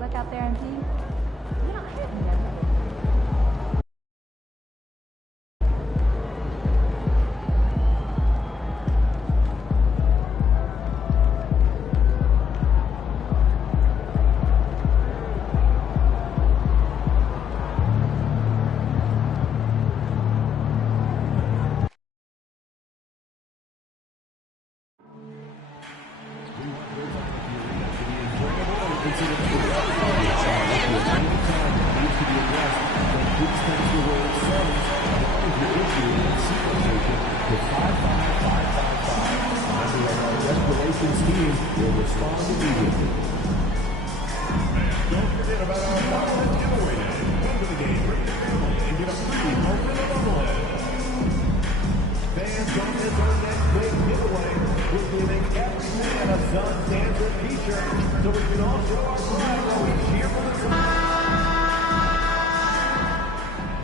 Look out there, MP. You don't hit me there.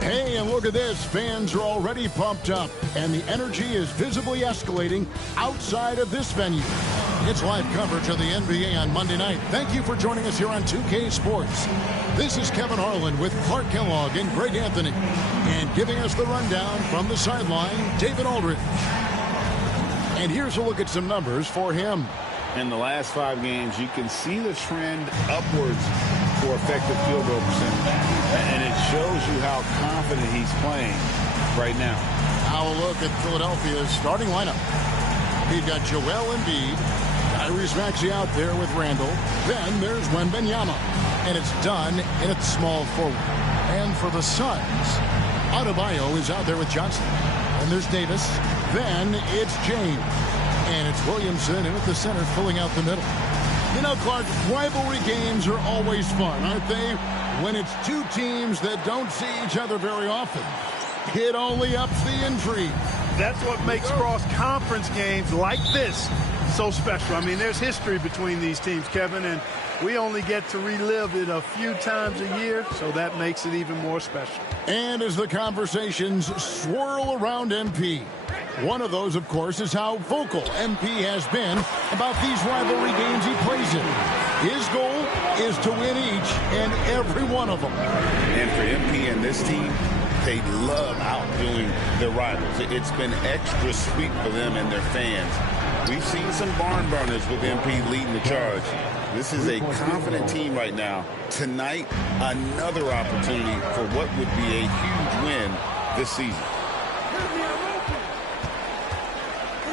Hey, and look at this. Fans are already pumped up, and the energy is visibly escalating outside of this venue. It's live coverage of the NBA on Monday night. Thank you for joining us here on 2K Sports. This is Kevin Harlan with Clark Kellogg and Greg Anthony. And giving us the rundown from the sideline, David Aldridge. And here's a look at some numbers for him. In the last 5 games, you can see the trend upwards for effective field goal percentage. And it shows you how confident he's playing right now. Now a look at Philadelphia's starting lineup. He's got Joel Embiid, Tyrese Maxey out there with Randall. Then there's Wembanyama. And it's done in its small forward. And for the Suns, Adebayo is out there with Johnson. And there's Davis. Then it's James. And it's Williamson in at the center filling out the middle. You know, Clark, rivalry games are always fun, aren't they? When it's two teams that don't see each other very often. It only ups the intrigue. That's what makes cross-conference games like this so special. I mean, there's history between these teams, Kevin, and we only get to relive it a few times a year, so that makes it even more special. And as the conversations swirl around MP, one of those, of course, is how vocal MP has been about these rivalry games he plays in. His goal is to win each and every one of them. And for MP and this team, they love outdoing their rivals. It's been extra sweet for them and their fans. We've seen some barn burners with MP leading the charge. This is a confident team right now. Tonight, another opportunity for what would be a huge win this season.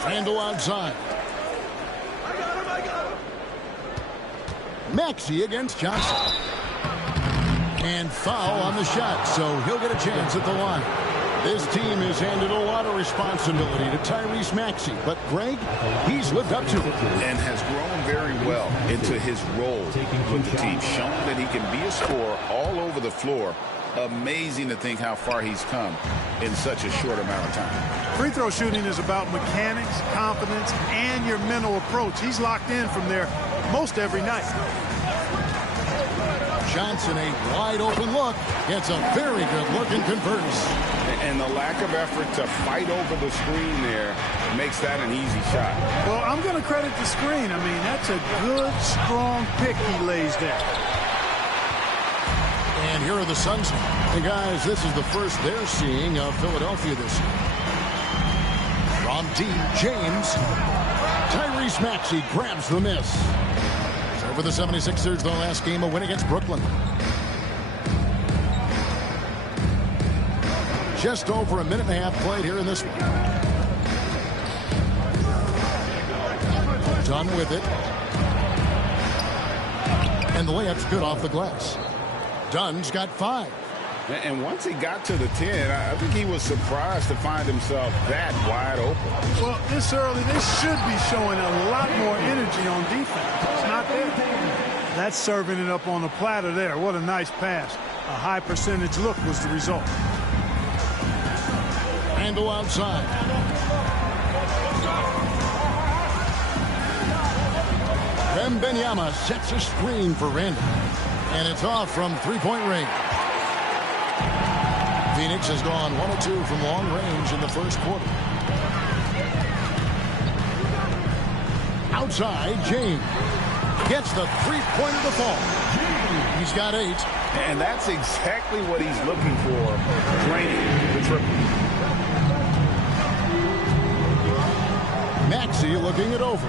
Randall outside. Maxey against Johnson. And foul on the shot, so he'll get a chance at the line. This team has handed a lot of responsibility to Tyrese Maxey, but Greg, he's lived up to it. And has grown very well into his role with the team, showing that he can be a scorer all over the floor. Amazing to think how far he's come in such a short amount of time. Free throw shooting is about mechanics, confidence, and your mental approach. He's locked in from there most every night. Johnson, a wide open look, gets a very good look and converts. And the lack of effort to fight over the screen there makes that an easy shot. Well, I'm going to credit the screen. I mean, that's a good, strong pick he lays there. And here are the Suns. Hey, guys, this is the first they're seeing of Philadelphia this year. From deep, James. Tyrese Maxey grabs the miss. So for the 76ers, their last game, a win against Brooklyn. Just over a minute and a half played here in this one. Done with it. And the layup's good off the glass. Dunn's got 5. And once he got to the 10, I think he was surprised to find himself that wide open. Well, this early, they should be showing a lot more energy on defense. It's not there. That's serving it up on the platter there. What a nice pass. A high percentage look was the result. Randall outside. Wembanyama sets a screen for Randall. And it's off from three-point range. Phoenix has gone 1 of 2 from long range in the first quarter. Outside, James gets the three-pointer to fall. He's got 8. And that's exactly what he's looking for, draining the triple. Maxey looking it over.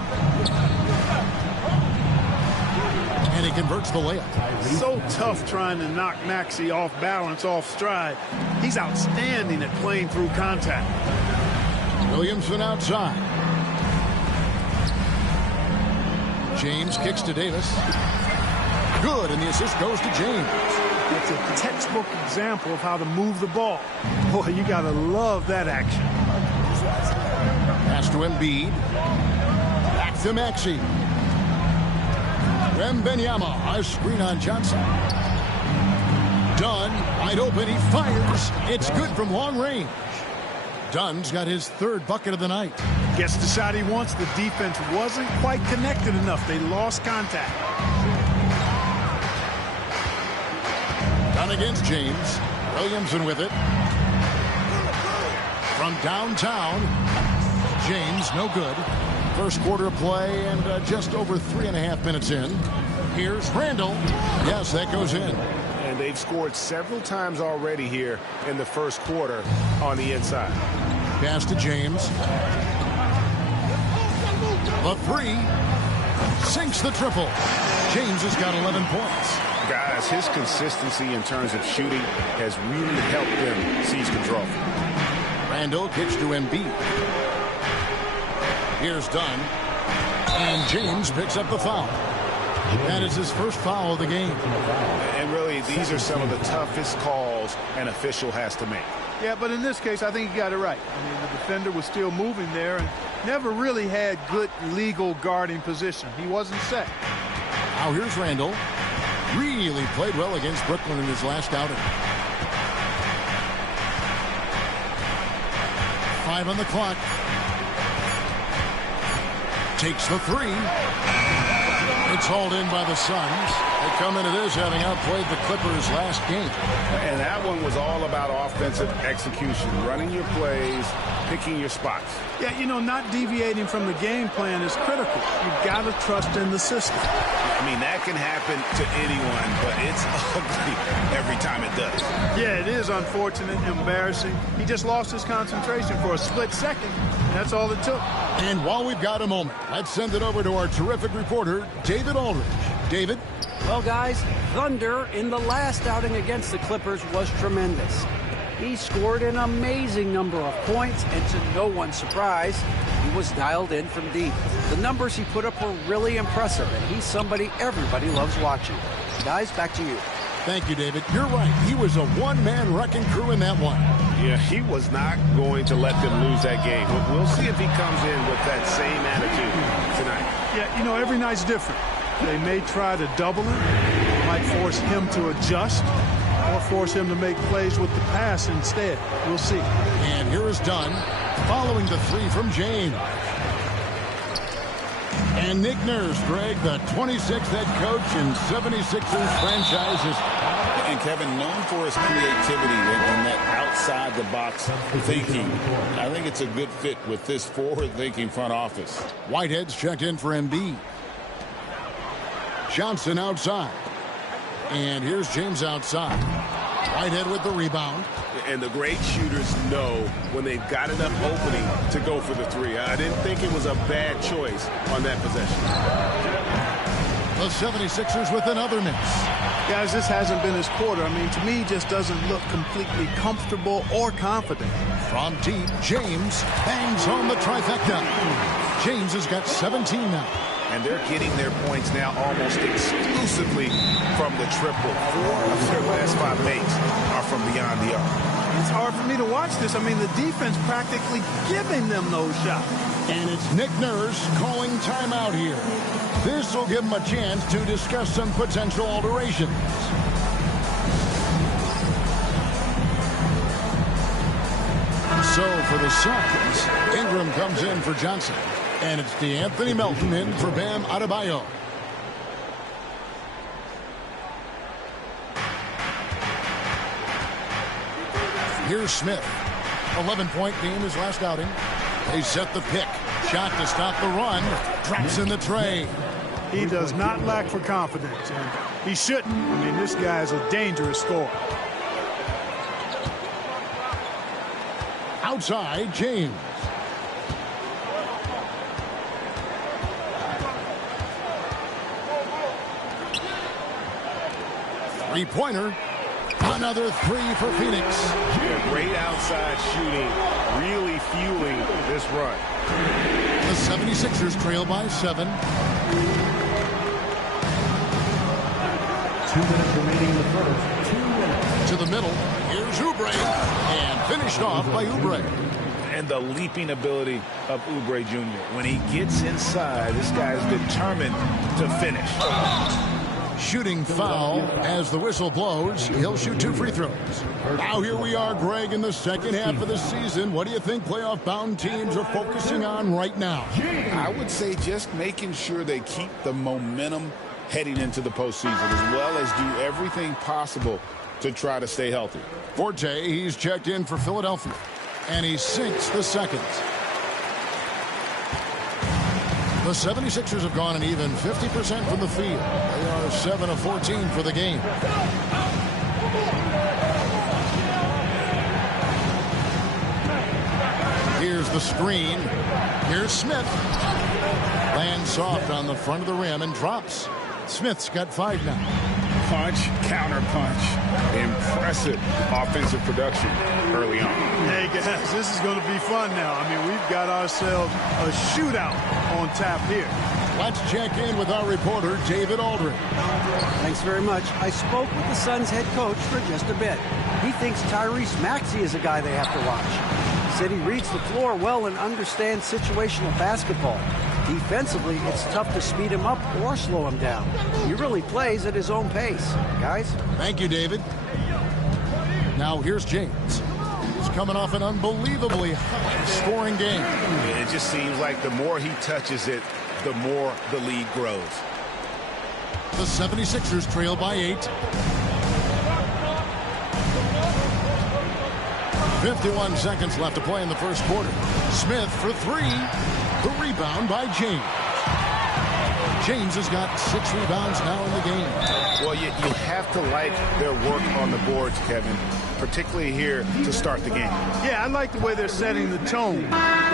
And he converts the layup. So tough trying to knock Maxey off balance, off stride. He's outstanding at playing through contact. Williamson outside. James kicks to Davis. Good, and the assist goes to James. It's a textbook example of how to move the ball. Boy, you got to love that action. Pass to Embiid. Back to Maxey. Wembanyama, a screen on Johnson. Dunn, wide open, he fires. It's good from long range. Dunn's got his 3rd bucket of the night. Gets the shot he wants. The defense wasn't quite connected enough. They lost contact. Dunn against James. Williamson with it. From downtown. James, no good. First quarter of play and just over 3.5 minutes in. Here's Randall. Yes, that goes in. And they've scored several times already here in the first quarter on the inside. Pass to James. The 3. Sinks the triple. James has got 11 points. Guys, his consistency in terms of shooting has really helped them seize control. Randall kicks to Embiid. Here's Dunn. And James picks up the foul. That is his first foul of the game. And really, these are some of the toughest calls an official has to make. Yeah, but in this case, I think he got it right. I mean, the defender was still moving there and never really had good legal guarding position. He wasn't set. Now here's Randall. Really played well against Brooklyn in his last outing. 5 on the clock. Takes the 3. It's hauled in by the Suns. They come into this having outplayed the Clippers last game. And that one was all about offensive execution, running your plays, picking your spots. Yeah, you know, not deviating from the game plan is critical. You've got to trust in the system. I mean, that can happen to anyone, but it's ugly every time it does. Yeah, it is unfortunate, embarrassing. He just lost his concentration for a split second, and that's all it took. And while we've got a moment, let's send it over to our terrific reporter, David Aldridge. David? Well, guys, Thunder in the last outing against the Clippers was tremendous. He scored an amazing number of points, and to no one's surprise, he was dialed in from deep. The numbers he put up were really impressive, and he's somebody everybody loves watching. Guys, back to you. Thank you, David. You're right. He was a one-man wrecking crew in that one. Yeah, he was not going to let them lose that game. We'll see if he comes in with that same attitude tonight. Yeah, you know, every night's different. They may try to double him, might force him to adjust, or force him to make plays with the pass instead. We'll see. And here is Dunn, following the 3 from James. And Nick Nurse, Greg, the 26th head coach in 76ers franchises. And Kevin, known for his creativity and that outside-the-box thinking, I think it's a good fit with this forward-thinking front office. Whitehead's checked in for Embiid. Johnson outside. And here's James outside. Whitehead with the rebound. And the great shooters know when they've got enough opening to go for the 3. I didn't think it was a bad choice on that possession. The 76ers with another miss. Guys, this hasn't been his quarter. I mean, to me, just doesn't look completely comfortable or confident. From deep, James bangs home the trifecta. James has got 17 now. And they're getting their points now almost exclusively from the triple. 4 of their last 5 makes are from beyond the arc. It's hard for me to watch this. I mean, the defense practically giving them those shots. And it's Nick Nurse calling timeout here. This will give him a chance to discuss some potential alterations. So for the Suns, Ingram comes in for Johnson. And it's DeAnthony Melton in for Bam Adebayo. Here's Smith. 11-point game his last outing. They set the pick. Shot to stop the run. Drops in the tray. He does not lack for confidence, and he shouldn't. I mean, this guy is a dangerous scorer. Outside, James. Three-pointer. Another three for Phoenix. Great outside shooting, really fueling this run. The 76ers trail by 7. 2 minutes remaining in the first. 2 minutes. To the middle. Here's Oubre. And finished off by Oubre. And the leaping ability of Oubre Jr. When he gets inside, this guy is determined to finish. Shooting foul as the whistle blows. He'll shoot 2 free throws. Now here we are, Greg, in the second half of the season. What do you think playoff-bound teams are focusing on right now? I would say just making sure they keep the momentum heading into the postseason, as well as do everything possible to try to stay healthy. Forte, he's checked in for Philadelphia, and he sinks the second. The 76ers have gone an even 50% from the field. They are 7 of 14 for the game. Here's the screen. Here's Smith. Lands soft on the front of the rim and drops. Smith's got 5 now. Punch, counter punch. Impressive offensive production early on. Hey, guys, this is going to be fun now. I mean, we've got ourselves a shootout on tap here. Let's check in with our reporter, David Aldridge. Thanks very much. I spoke with the Suns head coach for just a bit. He thinks Tyrese Maxey is a guy they have to watch. He said he reads the floor well and understands situational basketball. Defensively, it's tough to speed him up or slow him down. He really plays at his own pace. Guys? Thank you, David. Now here's James. He's coming off an unbelievably high-scoring game. It just seems like the more he touches it, the more the lead grows. The 76ers trail by 8. 51 seconds left to play in the first quarter. Smith for 3. The rebound by James. James has got 6 rebounds now in the game. Well, you have to like their work on the boards, Kevin, particularly here to start the game. Yeah, I like the way they're setting the tone.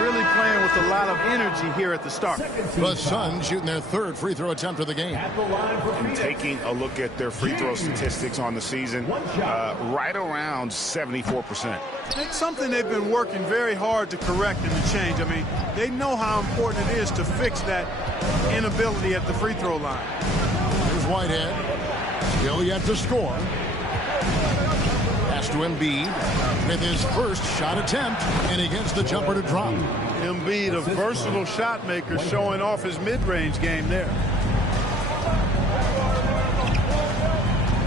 Really playing with a lot of energy here at the start. The Suns shooting their 3rd free throw attempt of the game. And taking a look at their free throw statistics on the season, right around 74%. It's something they've been working very hard to correct and to change. I mean, they know how important it is to fix that inability at the free throw line. Here's Whitehead. Still yet to score. Pass to Embiid with his first shot attempt, and he gets the jumper to drop. Embiid, a versatile shot maker, showing off his mid-range game there.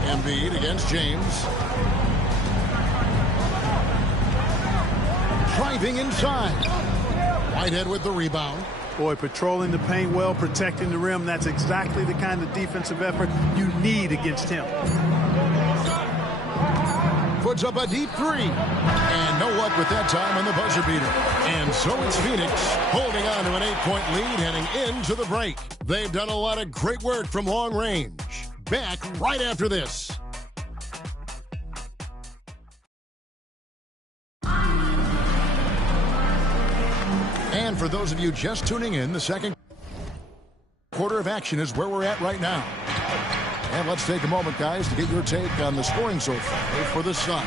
Embiid against James. Driving inside. Whitehead with the rebound. Boy, patrolling the paint well, protecting the rim. That's exactly the kind of defensive effort you need against him. Puts up a deep 3. And no luck with that time on the buzzer beater. And so it's Phoenix holding on to an 8-point lead heading into the break. They've done a lot of great work from long range. Back right after this. And for those of you just tuning in, the second quarter of action is where we're at right now. And let's take a moment, guys, to get your take on the scoring so far for the Suns.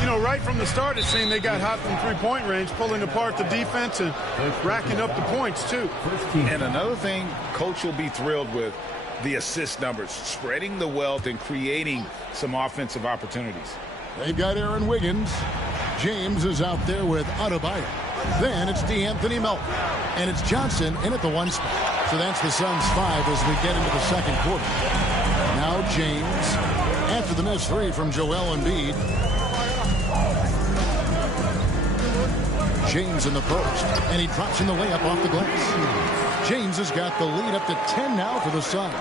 You know, right from the start, it seemed they got hot from three-point range, pulling apart the defense and racking up the points, too. And another thing Coach will be thrilled with, the assist numbers, spreading the wealth and creating some offensive opportunities. They've got Aaron Wiggins. James is out there with Adebayo. Then it's DeAnthony Melton. And it's Johnson in at the 1 spot. So that's the Suns 5 as we get into the second quarter. Now James, after the missed 3 from Joel Embiid. James in the post, and he drops in the layup off the glass. James has got the lead up to 10 now for the Suns.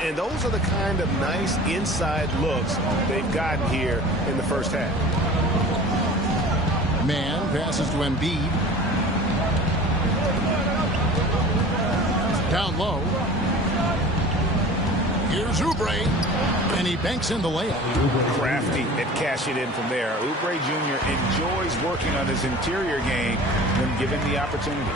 And those are the kind of nice inside looks they've gotten here in the first half. Man passes to Embiid. Down low. Here's Oubre, and he banks in the layup. Crafty at cashing in from there. Oubre Jr. enjoys working on his interior game when given the opportunity.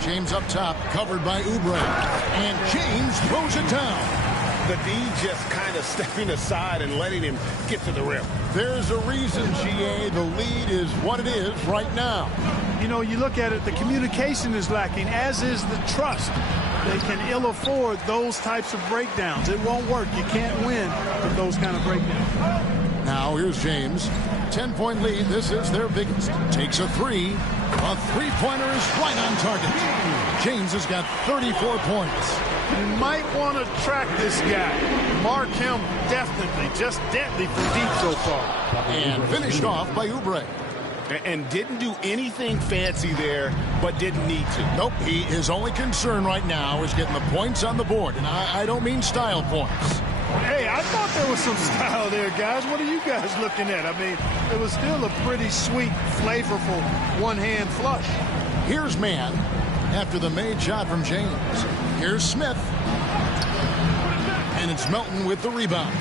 James up top, covered by Oubre, and James throws it down. The D just kind of stepping aside and letting him get to the rim. There's a reason, GA, the lead is what it is right now. You know, you look at it, the communication is lacking, as is the trust. They can ill afford those types of breakdowns. It won't work. You can't win with those kind of breakdowns. Now here's James. 10-point lead. This is their biggest. Takes a three. A three-pointer is right on target. James has got 34 points. You might want to track this guy. Mark him definitely. Just deadly from deep so far. And finished off by Oubre. And didn't do anything fancy there, but didn't need to. Nope. His only concern right now is getting the points on the board. And I don't mean style points. Hey, I thought there was some style there, guys. What are you guys looking at? I mean, it was still a pretty sweet, flavorful one-hand flush. Here's Mann after the made shot from James. Here's Smith. And it's Melton with the rebound.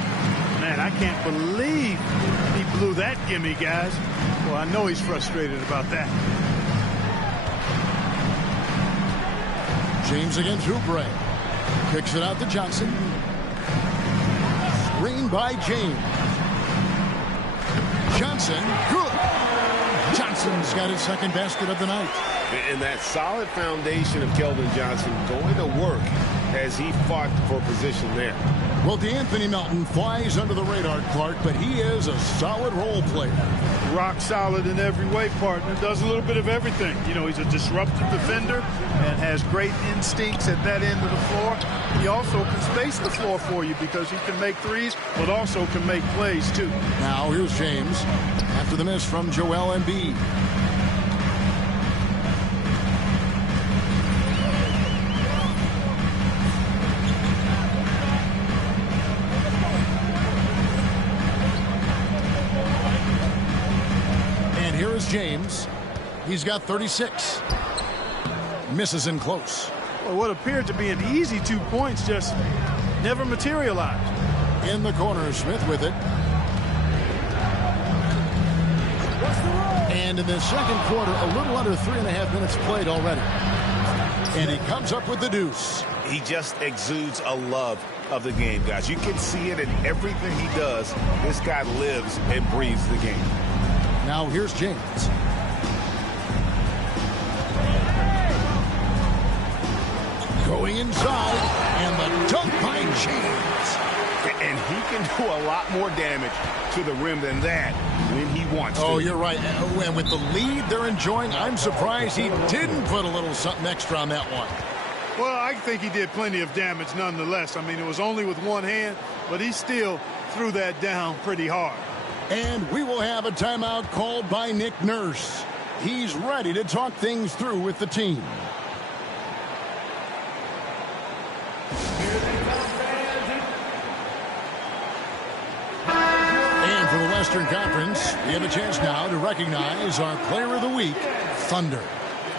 Man, I can't believe he blew that gimme, guys. Well, I know he's frustrated about that. James against Oubre. Kicks it out to Johnson. Screen by James. Johnson, good. Johnson's got his second basket of the night. And that solid foundation of Keldon Johnson going to work as he fought for position there. Well, DeAnthony Melton flies under the radar, Clark, but he is a solid role player. Rock solid in every way, partner. Does a little bit of everything. You know, he's a disruptive defender and has great instincts at that end of the floor. He also can space the floor for you because he can make threes, but also can make plays, too. Now, here's James after the miss from Joel Embiid. James, he's got 36. Misses in close. Well, what appeared to be an easy 2 points just never materialized. In the corner, Smith with it. And in the second quarter, a little under 3.5 minutes played already. And he comes up with the deuce. He just exudes a love of the game, guys. You can see it in everything he does. This guy lives and breathes the game. Now here's James. Going inside, and the dunk by James. And he can do a lot more damage to the rim than that when he wants to. Oh, you're right. And with the lead they're enjoying, I'm surprised he didn't put a little something extra on that one. Well, I think he did plenty of damage nonetheless. I mean, it was only with one hand, but he still threw that down pretty hard. And we will have a timeout called by Nick Nurse. He's ready to talk things through with the team. And for the Western Conference, we have a chance now to recognize our Player of the Week, Thunder.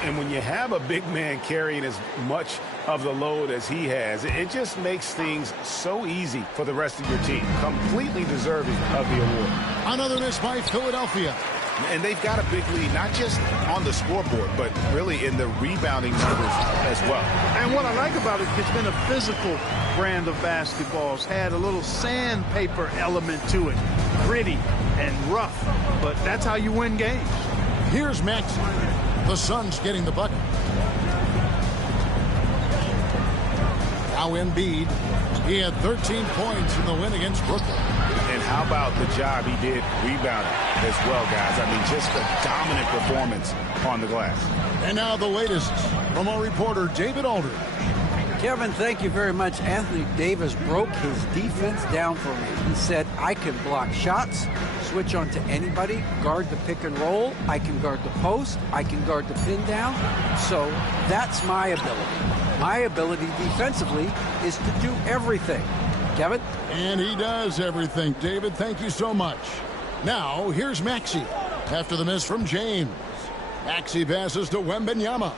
And when you have a big man carrying as much of the load as he has, it just makes things so easy for the rest of your team. Completely deserving of the award. Another miss by Philadelphia. And they've got a big lead, not just on the scoreboard, but really in the rebounding numbers as well. And what I like about it, it's been a physical brand of basketball. It's had a little sandpaper element to it. Gritty and rough, but that's how you win games. Here's Max. The Suns getting the bucket. Now Embiid. He had 13 points in the win against Brooklyn. And how about the job he did rebounding as well, guys? I mean, just a dominant performance on the glass. And now the latest from our reporter, David Aldridge. Kevin, thank you very much. Anthony Davis broke his defense down for me. He said, I can block shots, switch on to anybody, guard the pick and roll, I can guard the post, I can guard the pin down. So that's my ability. My ability defensively is to do everything. Kevin? And he does everything. David, thank you so much. Now, here's Maxey after the miss from James. Maxey passes to Wembanyama.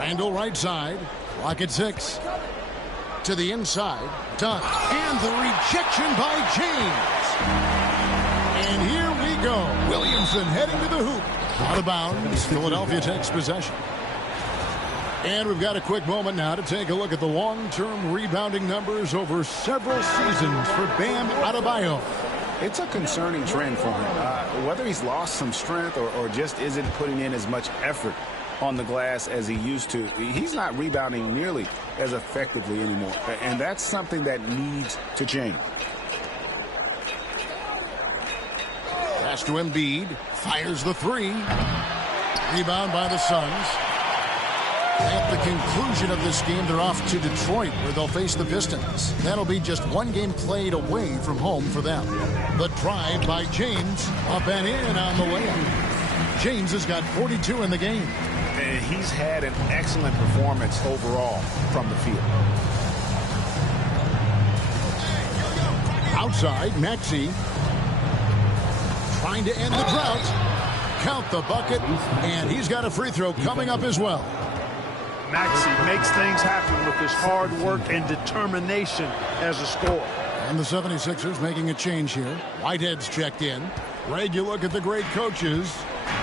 Randall right side. Clock at 6. To the inside. Done. And the rejection by James. And here we go. Williamson heading to the hoop. Out of bounds. Philadelphia takes possession. And we've got a quick moment now to take a look at the long-term rebounding numbers over several seasons for Bam Adebayo. It's a concerning trend for him. Whether he's lost some strength or just isn't putting in as much effort on the glass as he used to, he's not rebounding nearly as effectively anymore. And that's something that needs to change. Pass to Embiid. Fires the 3. Rebound by the Suns. At the conclusion of this game, they're off to Detroit, where they'll face the Pistons. That'll be just one game played away from home for them. The drive by James, up and in on the layup. James has got 42 in the game. And he's had an excellent performance overall from the field. Outside, Maxey trying to end the drought. Count the bucket, and he's got a free throw coming up as well. Maxey makes things happen with his hard work and determination as a scorer. And the 76ers making a change here. Whitehead's checked in. Greg, you look at the great coaches.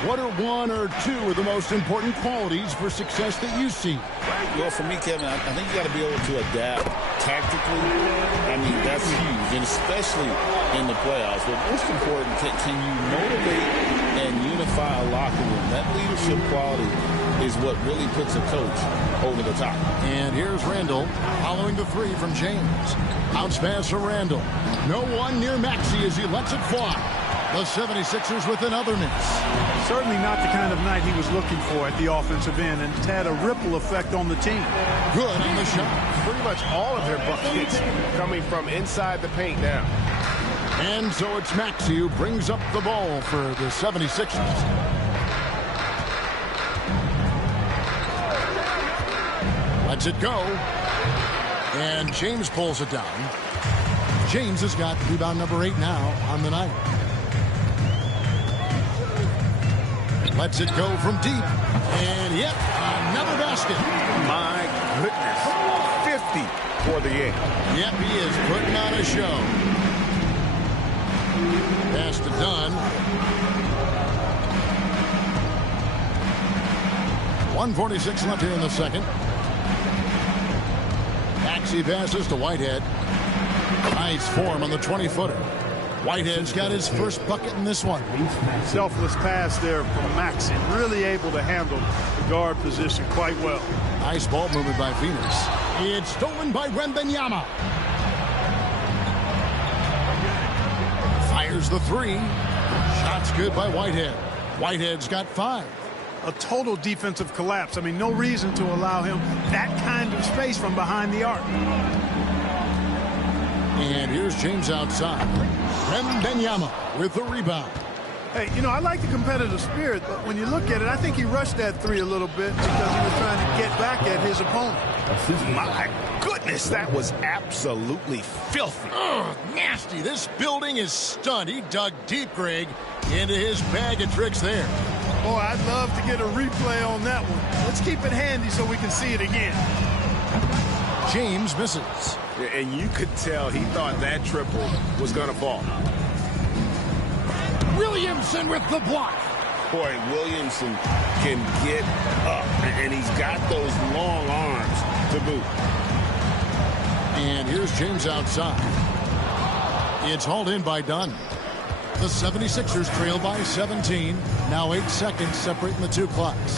What are one or two of the most important qualities for success that you see? Well, for me, Kevin, I think you got to be able to adapt tactically. I mean, that's huge, and especially in the playoffs. But most important, can you motivate and unify a locker room? That leadership quality is what really puts a coach over the top. And here's Randall following the 3 from James. Bounce pass for Randall. No one near Maxey as he lets it fly. The 76ers with another miss. Certainly not the kind of night he was looking for at the offensive end, and it's had a ripple effect on the team. Good on the shot. Pretty much all of their buckets coming from inside the paint now. And so it's Maxey who brings up the ball for the 76ers. Lets it go. And James pulls it down. James has got rebound number 8 now on the night. Lets it go from deep. And yet another basket. My goodness. 50 for the game. Yep, he is putting on a show. Pass to Dunn. 1:46 left here in the second. Maxey passes to Whitehead. Nice form on the 20-footer. Whitehead's got his first bucket in this one. Selfless pass there from Maxey. Really able to handle the guard position quite well. Nice ball movement by Phoenix. It's stolen by Wembanyama. Fires the 3. Shot's good by Whitehead. Whitehead's got 5. A total defensive collapse. I mean, no reason to allow him that kind of space from behind the arc. And here's James outside. Wembanyama with the rebound. Hey, you know, I like the competitive spirit, but when you look at it, I think he rushed that 3 a little bit because he was trying to get back at his opponent. My goodness, that was absolutely filthy. Ugh, nasty. This building is stunned. He dug deep, Greg, into his bag of tricks there. Boy, I'd love to get a replay on that one. Let's keep it handy so we can see it again. James misses. And you could tell he thought that triple was going to fall. Williamson with the block. Boy, Williamson can get up, and he's got those long arms to boot. And here's James outside. It's hauled in by Dunn. The 76ers trail by 17. Now 8 seconds separating the 2 clocks.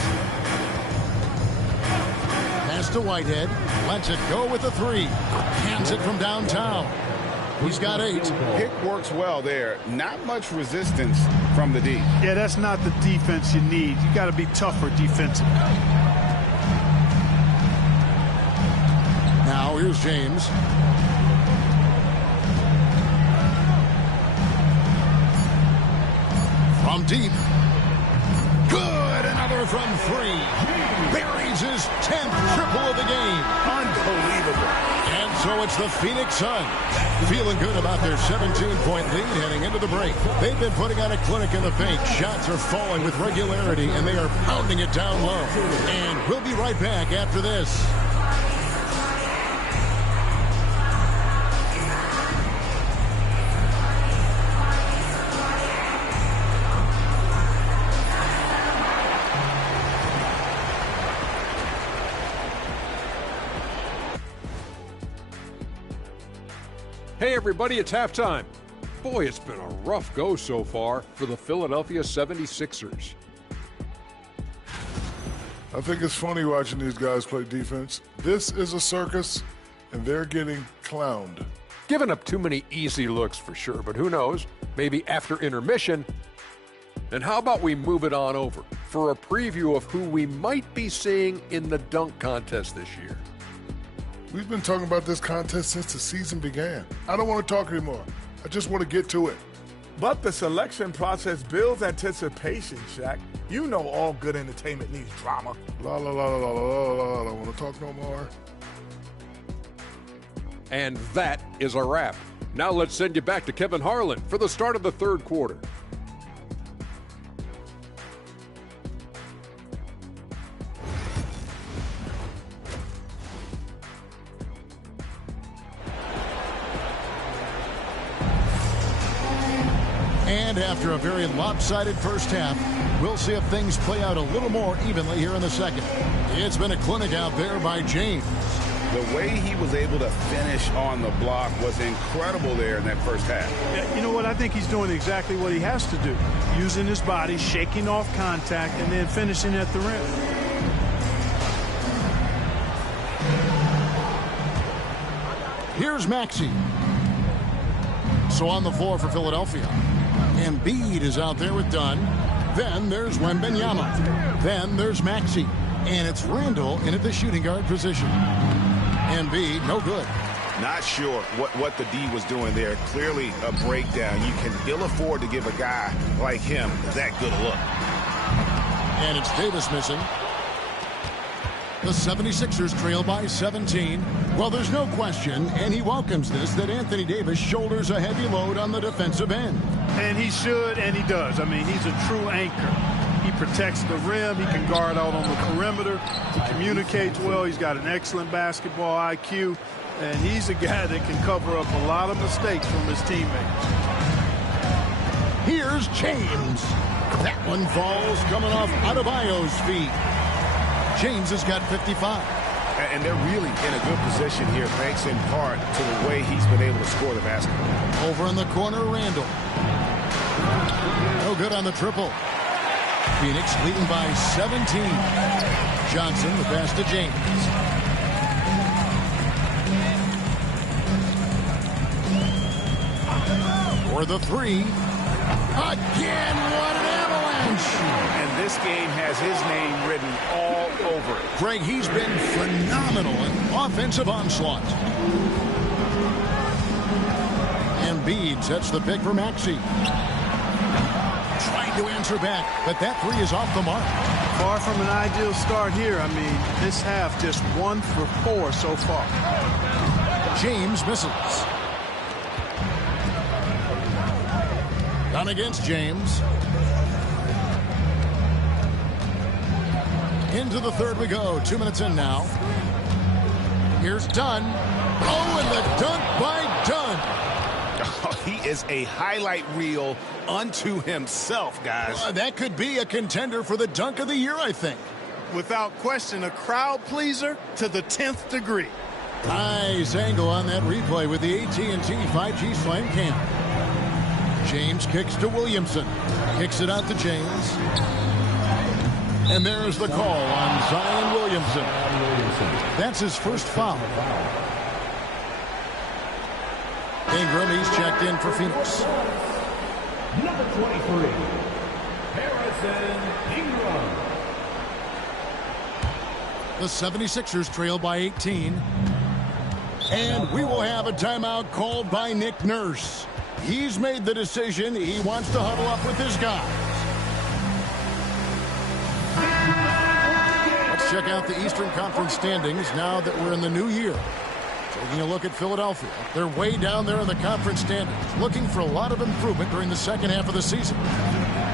Pass to Whitehead. Lets it go with the 3. Hands it from downtown. He's got 8. Pick works well there. Not much resistance from the D. Yeah, that's not the defense you need. You got to be tougher defensively. Now here's James. From deep. Good. Another from 3. Buries his 10th triple of the game. Unbelievable. And so it's the Phoenix Suns feeling good about their 17-point lead heading into the break. They've been putting on a clinic in the paint. Shots are falling with regularity, and they are pounding it down low. And We'll be right back after this. Hey everybody, it's halftime. Boy, it's been a rough go so far for the Philadelphia 76ers. I think it's funny watching these guys play defense. This is a circus, and they're getting clowned. Giving up too many easy looks for sure, but who knows? Maybe after intermission. And how about we move it on over for a preview of who we might be seeing in the dunk contest this year. We've been talking about this contest since the season began. I don't want to talk anymore. I just want to get to it. But the selection process builds anticipation, Shaq. You know all good entertainment needs drama. La la la la la la la. I don't want to talk no more. And that is a wrap. Now let's send you back to Kevin Harlan for the start of the third quarter. And after a very lopsided first half, we'll see if things play out a little more evenly here in the second. It's been a clinic out there by James. The way he was able to finish on the block was incredible there in that first half. Yeah, you know what? I think he's doing exactly what he has to do. Using his body, shaking off contact, and then finishing at the rim. Here's Maxey. So on the floor for Philadelphia. Embiid is out there with Dunn. Then there's Wembanyama. Then there's Maxey. And it's Randall in at the shooting guard position. Embiid, no good. Not sure what the D was doing there. Clearly a breakdown. You can ill afford to give a guy like him that good a look. And it's Davis missing. The 76ers trail by 17. Well, there's no question, and he welcomes this, that Anthony Davis shoulders a heavy load on the defensive end. And he should, and he does. I mean, he's a true anchor. He protects the rim. He can guard out on the perimeter. He communicates well. He's got an excellent basketball IQ. And he's a guy that can cover up a lot of mistakes from his teammates. Here's James. That one falls coming off Adebayo's feet. James has got 55. And they're really in a good position here, thanks in part to the way he's been able to score the basketball. Over in the corner, Randall. No good on the triple. Phoenix leading by 17. Johnson, the pass to James. For the three. Again, what an avalanche. And this game has his name written all over it. Greg, he's been phenomenal in offensive onslaught. Embiid sets the pick for Maxey. Trying to answer back, but that three is off the mark. Far from an ideal start here. I mean, this half just 1 for 4 so far. James misses. Done against James. Into the third we go. 2 minutes in now. Here's Dunn. Oh, and the dunk by Dunn. Oh, he is a highlight reel unto himself, guys. That could be a contender for the dunk of the year, I think. Without question, a crowd pleaser to the 10th degree. Nice angle on that replay with the AT&T 5G Slam Cam. James kicks to Williamson. Kicks it out to James. And there's the call on Zion Williamson. That's his first foul. Ingram, he's checked in for Phoenix. Number 23, Harrison Ingram. The 76ers trail by 18. And we will have a timeout called by Nick Nurse. He's made the decision. He wants to huddle up with his guys. Let's check out the Eastern Conference standings now that we're in the new year. Taking a look at Philadelphia. They're way down there in the conference standings, looking for a lot of improvement during the second half of the season.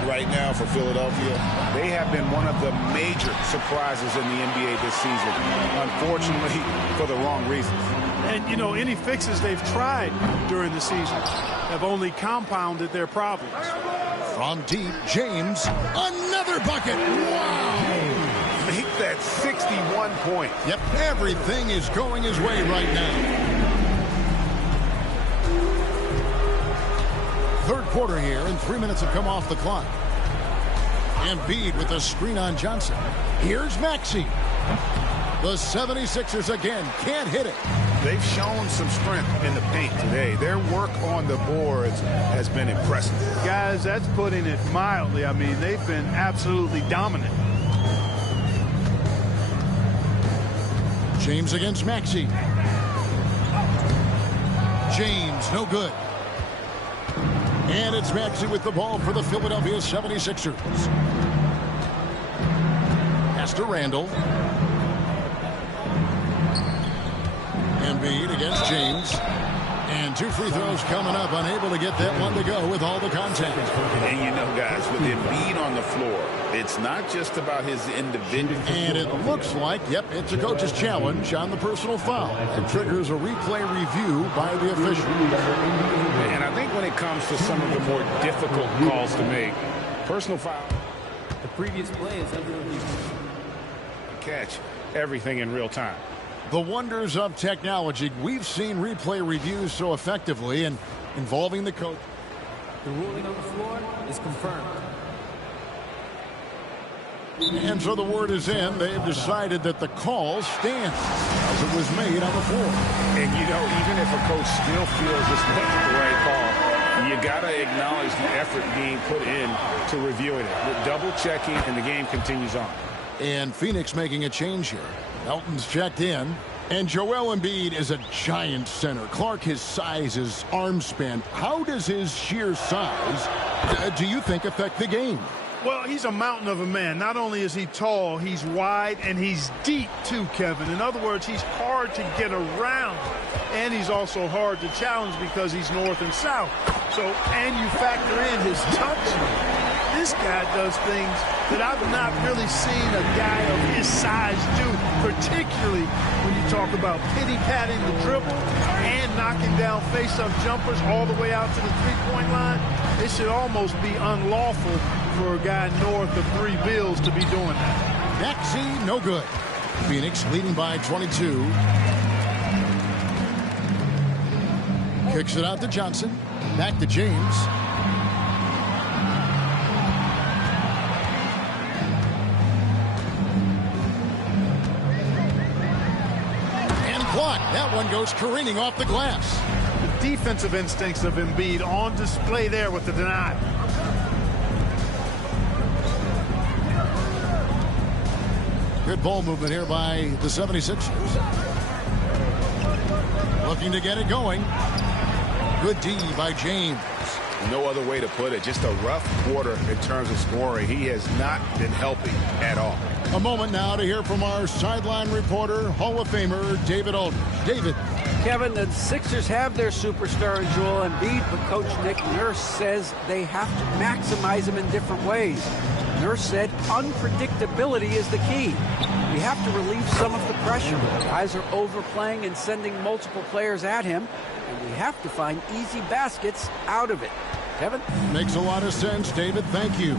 right now for Philadelphia. They have been one of the major surprises in the NBA this season, unfortunately for the wrong reasons. And, you know, any fixes they've tried during the season have only compounded their problems. From deep, James, another bucket. Wow. Make that 61 points. Yep, everything is going his way right now. Third quarter here, and 3 minutes have come off the clock. Embiid with a screen on Johnson. Here's Maxey. The 76ers again can't hit it. They've shown some strength in the paint today. Their work on the boards has been impressive. Guys, that's putting it mildly. I mean, they've been absolutely dominant. James against Maxey. James, no good. And it's Maxey with the ball for the Philadelphia 76ers. Pass to Randall. Embiid against James. And 2 free throws coming up. Unable to get that one to go with all the contact. And you know, guys, with Embiid on the floor, it's not just about his individual. And it looks like, yep, it's a coach's challenge on the personal foul. It triggers a replay review by the official. And I think when it comes to some of the more difficult calls to make, personal foul. The previous play is under review. Catch everything in real time. The wonders of technology. We've seen replay reviews so effectively and involving the coach. The ruling on the floor is confirmed. And so the word is in. They've decided that the call stands as it was made on the floor. And, you know, even if a coach still feels this wasn't the right call, you got to acknowledge the effort being put in to reviewing it. With double checking, and the game continues on. And Phoenix making a change here. Melton's checked in. And Joel Embiid is a giant center. Clark, his size, his arm span. How does his sheer size, do you think, affect the game? Well, he's a mountain of a man. Not only is he tall, he's wide, and he's deep, too, Kevin. In other words, he's hard to get around. And he's also hard to challenge because he's north and south. So, and you factor in his touch. This guy does things that I've not really seen a guy of his size do, particularly when you talk about pity-patting the dribble and knocking down face-up jumpers all the way out to the three-point line. It should almost be unlawful for a guy north of 3 bills to be doing that. Maxey, no good. Phoenix leading by 22. Kicks it out to Johnson. Back to James. That one goes careening off the glass. The defensive instincts of Embiid on display there with the deny. Good ball movement here by the 76ers. Looking to get it going. Good D by James. No other way to put it. Just a rough quarter in terms of scoring. He has not been helping at all. A moment now to hear from our sideline reporter, Hall of Famer David Aldridge. David. Kevin, the Sixers have their superstar in Joel Embiid, but Coach Nick Nurse says they have to maximize him in different ways. Nurse said unpredictability is the key. We have to relieve some of the pressure. Guys are overplaying and sending multiple players at him, and we have to find easy baskets out of it. Kevin? Makes a lot of sense, David. Thank you.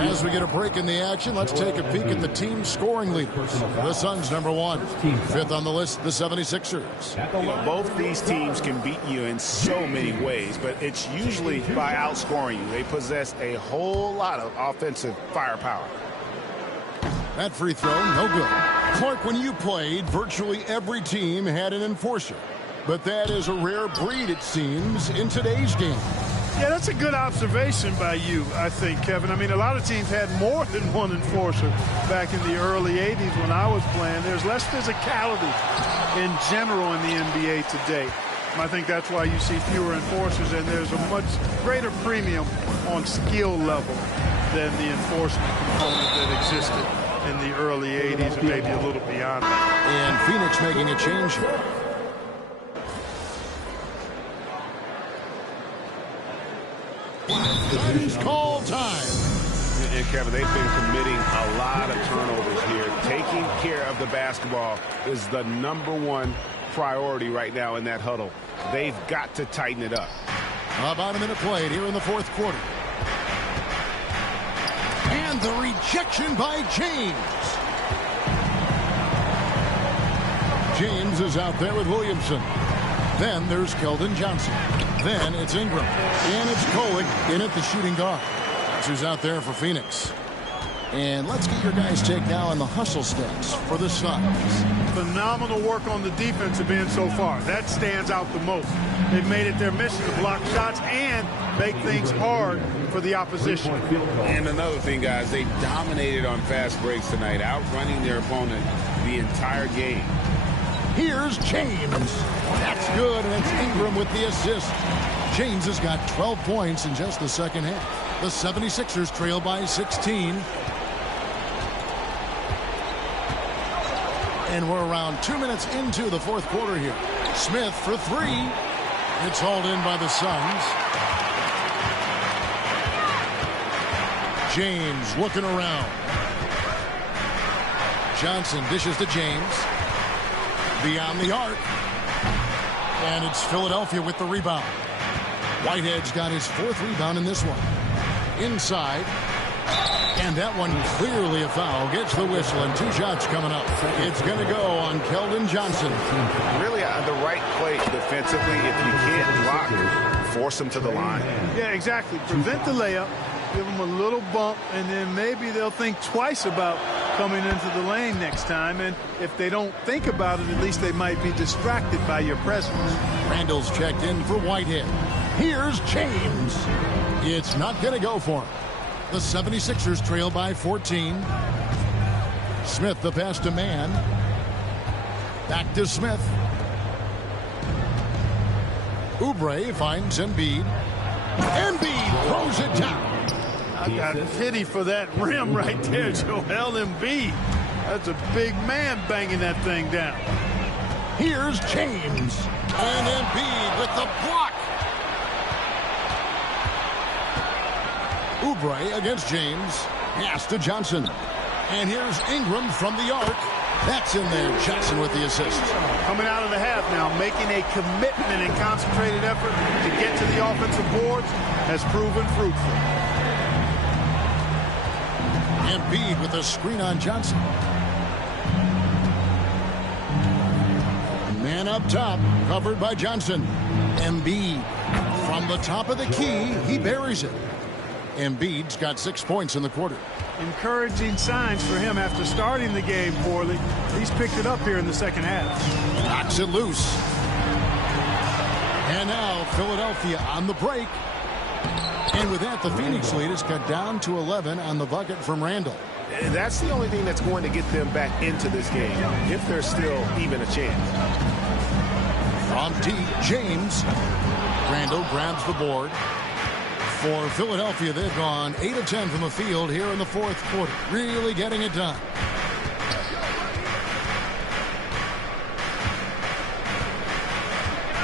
As we get a break in the action, let's take a peek at the team scoring leaders. The Suns, number 1. 5th on the list, the 76ers. You know, both these teams can beat you in so many ways, but it's usually by outscoring you. They possess a whole lot of offensive firepower. That free throw, no good. Clark, when you played, virtually every team had an enforcer. But that is a rare breed, it seems, in today's game. Yeah, that's a good observation by you, I think, Kevin. I mean, a lot of teams had more than one enforcer back in the early 80s when I was playing. There's less physicality in general in the NBA today. And I think that's why you see fewer enforcers, and there's a much greater premium on skill level than the enforcement component that existed in the early 80s and maybe a little beyond that. And Phoenix making a change here. It's call time. And Kevin, they've been committing a lot of turnovers here. Taking care of the basketball is the #1 priority right now in that huddle. They've got to tighten it up. About a minute played here in the fourth quarter. And the rejection by James. James is out there with Williamson. Then there's Keldon Johnson. Then it's Ingram. And it's Kolek in at the shooting guard. That's who's out there for Phoenix. And let's get your guys' take now on the hustle stats for the Suns. Phenomenal work on the defensive end so far. That stands out the most. They've made it their mission to block shots and make things hard for the opposition. And another thing, guys, they dominated on fast breaks tonight, outrunning their opponent the entire game. Here's James. That's good, and it's Ingram with the assist. James has got 12 points in just the second half. The 76ers trail by 16. And we're around 2 minutes into the fourth quarter here. Smith for three. It's hauled in by the Suns. James looking around. Johnson dishes to James. Beyond the arc. And it's Philadelphia with the rebound. Whitehead's got his fourth rebound in this one. Inside. And that one clearly a foul. Gets the whistle and 2 shots coming up. It's going to go on Keldon Johnson. Really the right play defensively. If you can't block, force them to the line. Yeah, exactly. Prevent the layup. Give them a little bump, and then maybe they'll think twice about coming into the lane next time. And if they don't think about it, at least they might be distracted by your presence. Randall's checked in for Whitehead. Here's James. It's not going to go for him. The 76ers trail by 14. Smith the pass to Mann. Back to Smith. Oubre finds Embiid. Embiid throws it down. I got pity for that rim right there, Joel Embiid. That's a big man banging that thing down. Here's James. And Embiid with the block. Oubre against James. Pass to Johnson. And here's Ingram from the arc. That's in there. Johnson with the assist. Coming out of the half now, making a commitment and concentrated effort to get to the offensive boards has proven fruitful. Embiid with a screen on Johnson. Man up top, covered by Johnson. Embiid from the top of the key, he buries it. Embiid's got 6 points in the quarter. Encouraging signs for him after starting the game poorly. He's picked it up here in the second half. Knocks it loose. And now Philadelphia on the break. And with that, the Phoenix lead is cut down to 11 on the bucket from Randall. And that's the only thing that's going to get them back into this game, if there's still even a chance. From deep, James. Randall grabs the board. For Philadelphia, they've gone 8 of 10 from the field here in the fourth quarter. Really getting it done.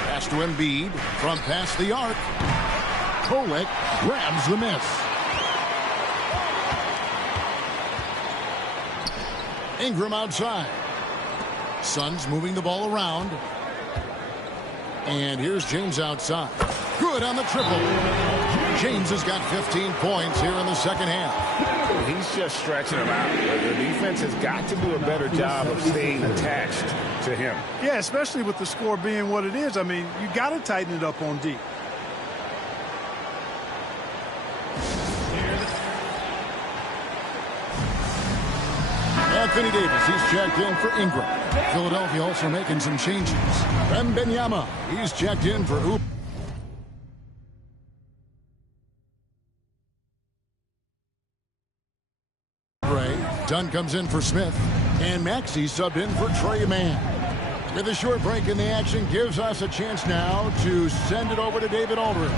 Pass to Embiid from past the arc. Kolek grabs the miss. Ingram outside. Suns moving the ball around. And here's James outside. Good on the triple. James has got 15 points here in the second half. He's just stretching them out. The defense has got to do a better job of staying attached to him. Yeah, especially with the score being what it is. I mean, you got to tighten it up on D. Anthony Davis, he's checked in for Ingram. Philadelphia also making some changes. Wembanyama, he's checked in for Oubre. Dunn comes in for Smith. And Maxey subbed in for Trey Mann. With a short break in the action, gives us a chance now to send it over to David Aldridge.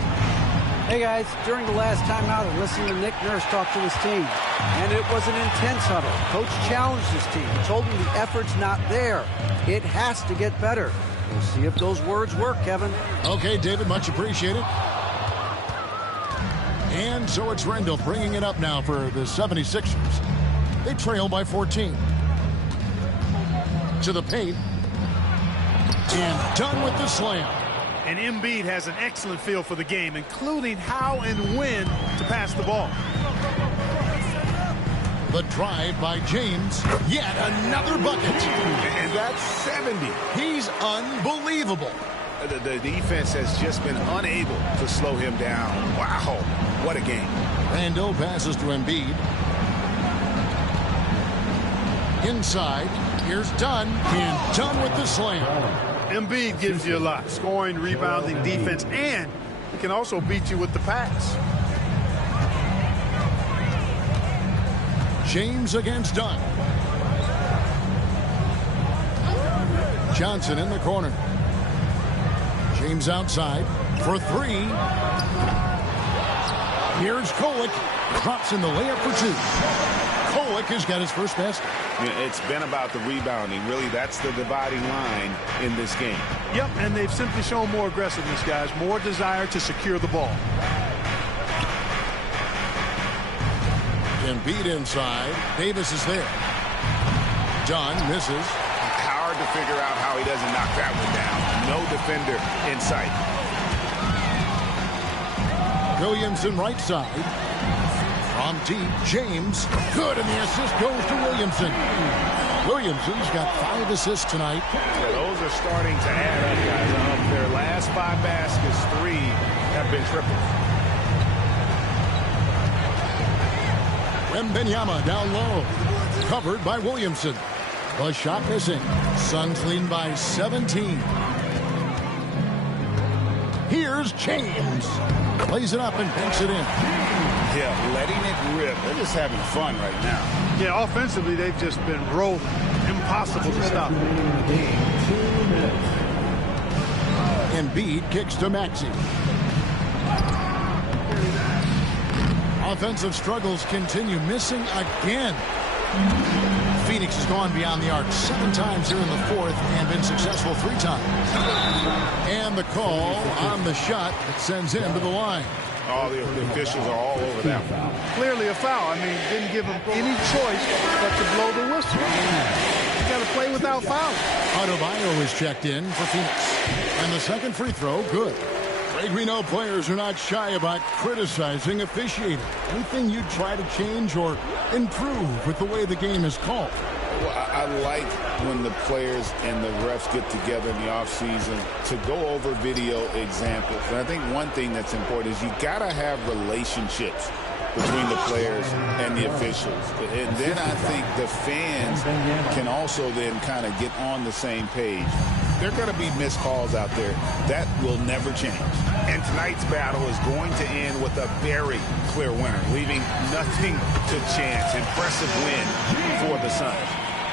Hey guys, during the last timeout, I listened to Nick Nurse talk to his team, and it was an intense huddle. Coach challenged his team. He told them the effort's not there. It has to get better. We'll see if those words work, Kevin. Okay, David, much appreciated. And so it's Rendell bringing it up now for the 76ers. They trail by 14. To the paint. And done with the slam. And Embiid has an excellent feel for the game, including how and when to pass the ball. The drive by James. Yet another bucket. And that's 70. He's unbelievable. The defense has just been unable to slow him down. Wow, what a game. Randall passes to Embiid. Inside. Here's Dunn. And done with the slam. Embiid gives you a lot. Scoring, rebounding, defense, and he can also beat you with the pass. James against Dunn. Johnson in the corner. James outside for three. Here's Kolek. Drops in the layup for two. Kolek has got his first basket. It's been about the rebounding. Really, that's the dividing line in this game. Yep, and they've simply shown more aggressiveness, guys. More desire to secure the ball. Embiid inside. Davis is there. Dunn misses. Hard to figure out how he doesn't knock that one down. No defender in sight. Williamson right side. From deep, James. Good, and the assist goes to Williamson. Williamson's got 5 assists tonight. Yeah, those are starting to add up, guys. Their last 5 baskets, 3 have been triples. Wembanyama down low. Covered by Williamson. The shot missing. Suns lead by 17. Here's James. Plays it up and banks it in. Yeah, letting it rip. They're just having fun right now. Yeah, offensively, they've just been rolling. Impossible to stop. Embiid kicks to Maxey. Offensive struggles continue. Missing again. Phoenix has gone beyond the arc 7 times here in the 4th and been successful 3 times. And the call on the shot that sends him to the line. All the officials are all over that one. Clearly a foul. I mean, didn't give him any choice but to blow the whistle. You got to play without fouling. Adebayo is checked in for Phoenix. And the second free throw, good. Greg, we know players are not shy about criticizing officiating. Anything you'd try to change or improve with the way the game is called? Well, I like when the players and the refs get together in the offseason to go over video examples. And I think one thing that's important is you got to have relationships between the players and the officials. And then I think the fans can also then kind of get on the same page. There are going to be missed calls out there. That will never change. And tonight's battle is going to end with a very clear winner, leaving nothing to chance. Impressive win for the Suns.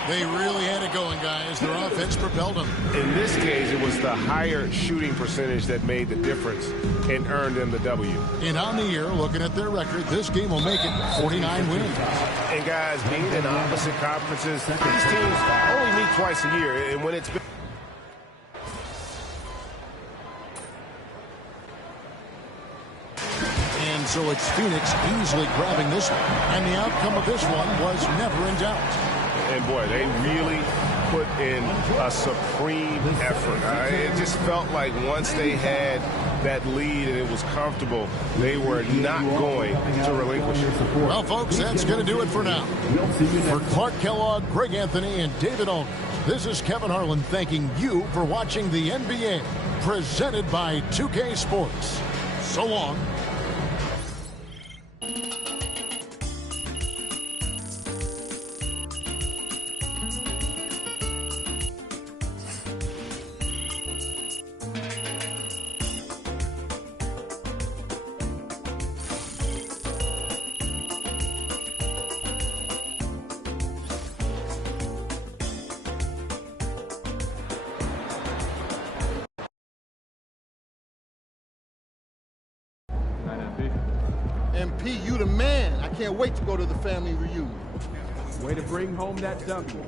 They really had it going, guys. Their offense propelled them. In this case, it was the higher shooting percentage that made the difference and earned them the W. And on the year, looking at their record, this game will make it 49 wins. And guys, being in opposite conferences, these teams only meet twice a year. And when it's been and so it's Phoenix easily grabbing this one. And the outcome of this one was never in doubt. And boy, they really put in a supreme effort. It just felt like once they had that lead and it was comfortable, they were not going to relinquish it. Well, folks, that's going to do it for now. For Clark Kellogg, Greg Anthony, and David Aldridge, this is Kevin Harlan thanking you for watching the NBA, presented by 2K Sports. So long. MP, you the man. I can't wait to go to the family reunion. Way to bring home that W.